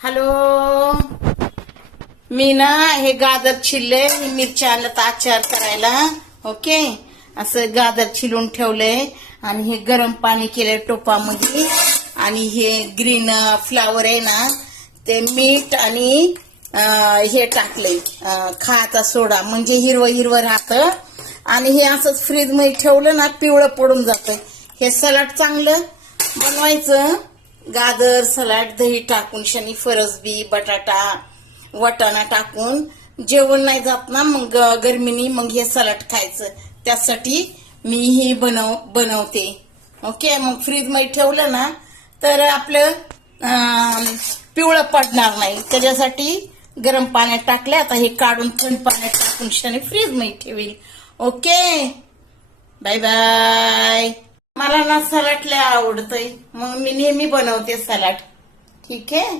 Hello. मी ना हे गाजर छिलले, मिरच्या आणलं आचार करायला. ओके, असं गाजर छिलून ठेवलंय आणि हे गरम पाणी केलंय टोपामध्ये. आणि हे ग्रीन फ्लावर आहे ना, ते मीठ आणि हे टाकलंय खायचा सोडा, म्हणजे हिरवं हिरवं राहतं. आणि हे असंच फ्रीज मध्ये ठेवलं ना, पिवळं पडून जातं. हे सलाड चांगलं बनवायचं. गाजर सलाड दही टाकून, शनी फरसबी, बटाटा, वाटाणा टाकून जेवण नाही जात ना मग गरमीनी, मग हे सलाड खायचं. त्यासाठी मी ही बनवते. ओके, मग फ्रीज मध्ये ठेवलं ना तर आपलं पिवळं पडणार नाही. त्याच्यासाठी गरम पाण्यात टाकले. आता हे काढून थंड पाण्यात टाकून शनी फ्रीज मध्ये ठेवील. Okay, bye bye. मला ना सलाड लय आवडतंय, मग मी नेहमी बनवते सलाड. ठीक आहे.